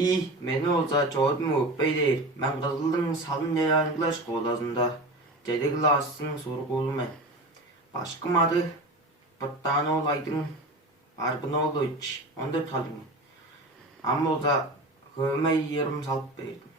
Meni olsa Чооду Мөгепей deyir. Ben Kızıldın Salın Yayıncılığı Şkolasında Cedi klasının sorgulumen. Başkım adı bir olaydın arbın oldu hiç. Onda kalın. Ama olsa hövme yarım salıp verdim.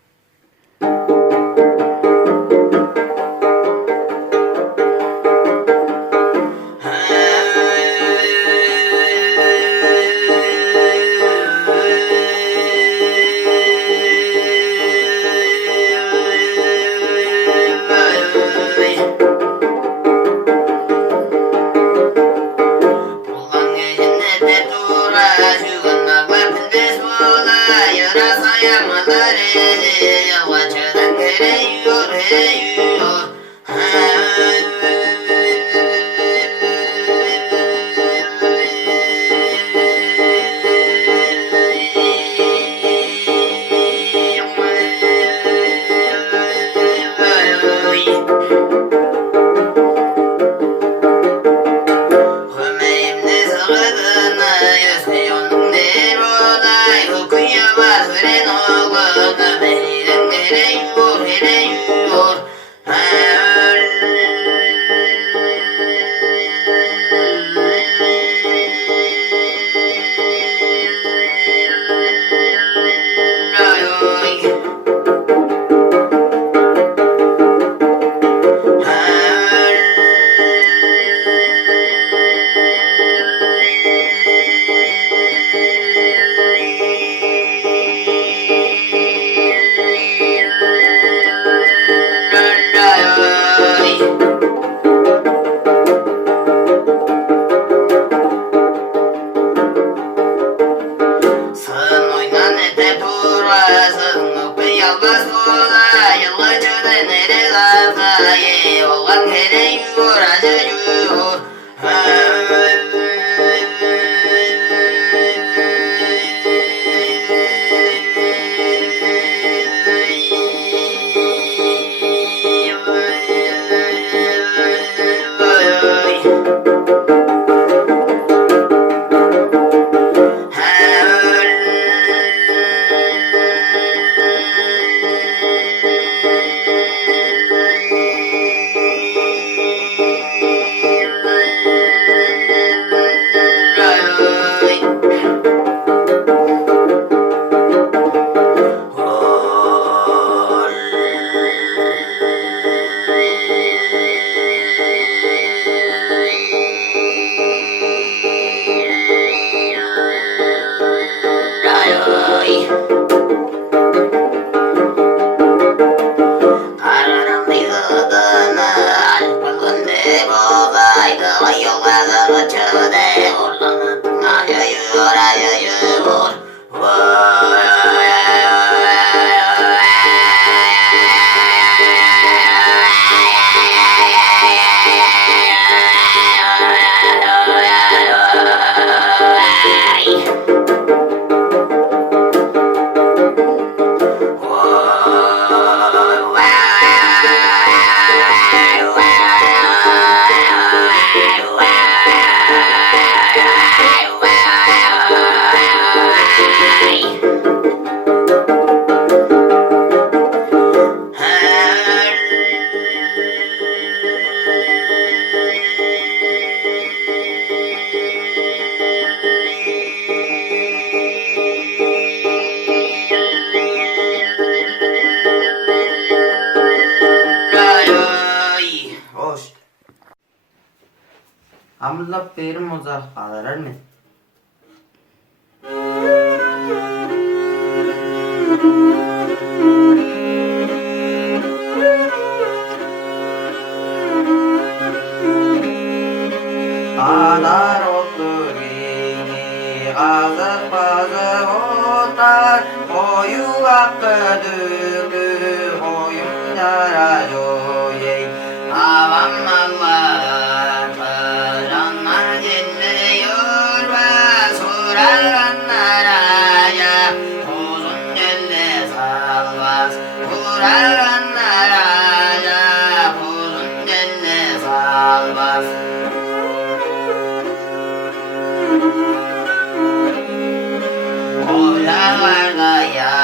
Hamla perim olsa kalarar mı? Kadar otur gini, kazık bazık otar, koyu hakkı dükü, koyun yara joyey, avam Allah'ın kıranlar dinliyor ve soranlara ya, uzun gelle salvas, soranlara ya, uzun gelle salvas. Koylarlarda ya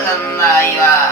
Anadan ayva.